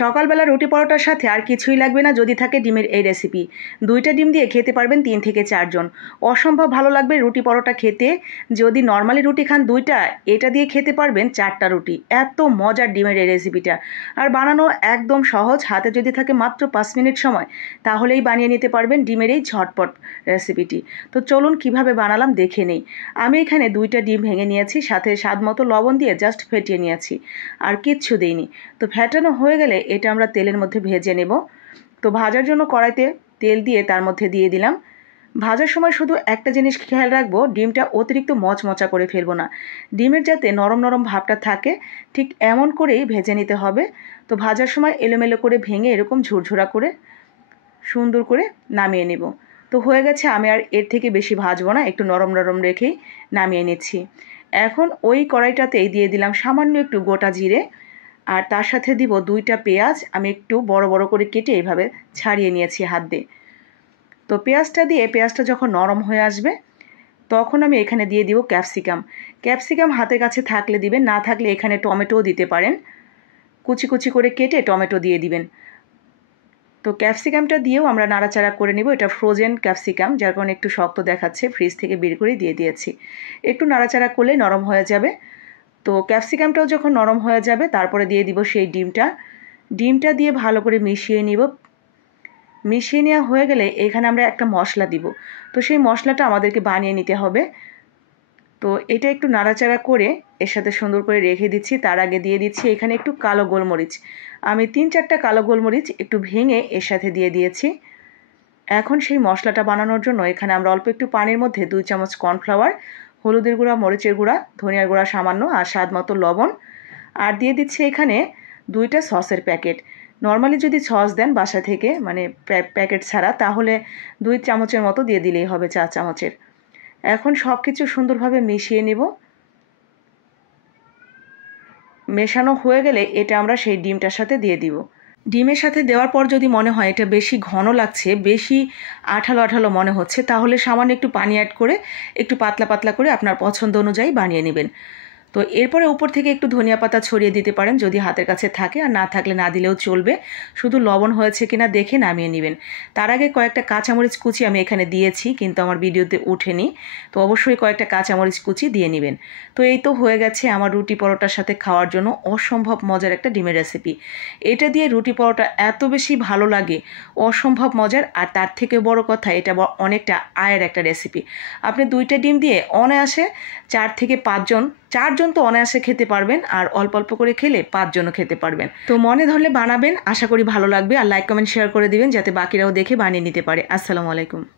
সকালবেলা রুটি পরোটার সাথে আর কিছুই লাগবে না যদি থাকে ডিমের এই রেসিপি। 2টা ডিম দিয়ে খেতে পারবেন 3 থেকে 4 জন। অসম্ভব ভালো লাগবে রুটি পরোটা খেতে। যদি নর্মালি রুটি খান 2টা, এটা দিয়ে খেতে পারবেন 4টা রুটি। এত মজার ডিমের এই রেসিপিটা। আর বানানো একদম সহজ, হাতে যদি থাকে মাত্র 5 মিনিট সময় তাহলেই বানিয়ে নিতে পারবেন ডিমের এই ঝটপট রেসিপিটি। তো চলুন কিভাবে বানালাম দেখে নেই। আমি এখানে 2টা ডিম ভেঙে নিয়েছি, সাথে স্বাদ মতো লবণ দিয়ে জাস্ট ফেটিয়ে নিয়েছি, আর কিচ্ছু দিইনি। তো ফেটানো হয়ে গেলে এটা আমরা তেলের মধ্যে ভেজে নেব। তো ভাজার জন্য কড়াইতে তেল দিয়ে তার মধ্যে দিয়ে দিলাম। ভাজার সময় শুধু একটা জিনিস খেয়াল রাখবো, ডিমটা অতিরিক্ত মচমচা করে ফেলবো না। ডিমের যাতে নরম নরম ভাবটা থাকে ঠিক এমন করেই ভেজে নিতে হবে। তো ভাজার সময় এলোমেলো করে ভেঙে এরকম ঝুরঝুরা করে সুন্দর করে নামিয়ে নেব। তো হয়ে গেছে, আমি আর এর থেকে বেশি ভাজবো না, একটু নরম নরম রেখেই নামিয়ে নিচ্ছি। এখন ওই কড়াইটাতেই দিয়ে দিলাম সামান্য একটু গোটা জিরে, আর তার সাথে দিব 2টা পেঁয়াজ। আমি একটু বড় বড় করে কেটে এইভাবে ছাড়িয়ে নিয়েছি হাত দিয়ে। তো পেঁয়াজটা যখন নরম হয়ে আসবে তখন আমি এখানে দিয়ে দিব ক্যাপসিকাম। ক্যাপসিকাম হাতের কাছে থাকলে দিবেন, না থাকলে এখানে টমেটোও দিতে পারেন। কুচি কুচি করে কেটে টমেটো দিয়ে দিবেন। তো ক্যাপসিকামটা দিয়েও আমরা নাড়াচাড়া করে নেব। এটা ফ্রোজেন ক্যাপসিকাম, যার কারণে একটু শক্ত দেখাচ্ছে, ফ্রিজ থেকে বের করে দিয়ে দিয়েছি। একটু নাড়াচাড়া করলে নরম হয়ে যাবে। তো ক্যাপসিকামটাও যখন নরম হয়ে যাবে তারপরে দিয়ে দিব সেই ডিমটা দিয়ে ভালো করে মিশিয়ে নিব। মিশিয়ে নেওয়া হয়ে গেলে এখানে আমরা একটা মশলা দিব। তো সেই মশলাটা আমাদেরকে বানিয়ে নিতে হবে। তো এটা একটু নাড়াচাড়া করে এর সাথে সুন্দর করে রেখে দিচ্ছি। তার আগে দিয়ে দিচ্ছি এখানে একটু কালো গোলমরিচ। আমি 3-4টা কালো গোলমরিচ একটু ভেঙে এর সাথে দিয়ে দিয়েছি। এখন সেই মশলাটা বানানোর জন্য এখানে আমরা অল্প একটু পানির মধ্যে 2 চামচ কর্নফ্লাওয়ার, হলুদের গুঁড়া, মরিচের গুঁড়া, ধনিয়ার গুঁড়া সামান্য, আর স্বাদ মতো লবণ, আর দিয়ে দিচ্ছি এখানে 2টা সসের প্যাকেট। নর্মালি যদি সস দেন বাসা থেকে, মানে প্যাকেট ছাড়া, তাহলে 2 চামচের মতো দিয়ে দিলেই হবে, 4 চামচের। এখন সব কিছু সুন্দরভাবে মিশিয়ে নেব। মেশানো হয়ে গেলে এটা আমরা সেই ডিমটার সাথে দিয়ে দিব। ডিমের সাথে দেওয়ার পর যদি মনে হয় এটা বেশি ঘন লাগছে, বেশি আঠালো আঠালো মনে হচ্ছে, তাহলে সামান্য একটু পানি অ্যাড করে একটু পাতলা পাতলা করে আপনার পছন্দ অনুযায়ী বানিয়ে নেবেন। তো এরপরে উপর থেকে একটু ধনিয়া পাতা ছড়িয়ে দিতে পারেন যদি হাতের কাছে থাকে, আর না থাকলে না দিলেও চলবে। শুধু লবণ হয়েছে কিনা দেখে নামিয়ে নেবেন। তার আগে কয়েকটা কাঁচামরিচ কুচি আমি এখানে দিয়েছি, কিন্তু আমার ভিডিওতে ওঠেনি। তো অবশ্যই কয়েকটা কাঁচামরিচ কুচি দিয়ে নেবেন। তো এই তো হয়ে গেছে আমার রুটি পরোটার সাথে খাওয়ার জন্য অসম্ভব মজার একটা ডিমের রেসিপি। এটা দিয়ে রুটি পরোটা এত বেশি ভালো লাগে, অসম্ভব মজার। আর তার থেকে বড় কথা, এটা অনেকটা আয়ের একটা রেসিপি। আপনি 2টা ডিম দিয়ে অনায়াসে 4 থেকে 5 জন, 4 জন তো অনায়াসে খেতে পারবেন, আর অল্প অল্প করে খেলে 5 জনও খেতে পারবেন। তো মনে ধরলে বানাবেন, আশা করি ভালো লাগবে। আর লাইক কমেন্ট শেয়ার করে দিবেন যাতে বাকিরাও দেখে বানিয়ে নিতে পারে। আসসালামু আলাইকুম।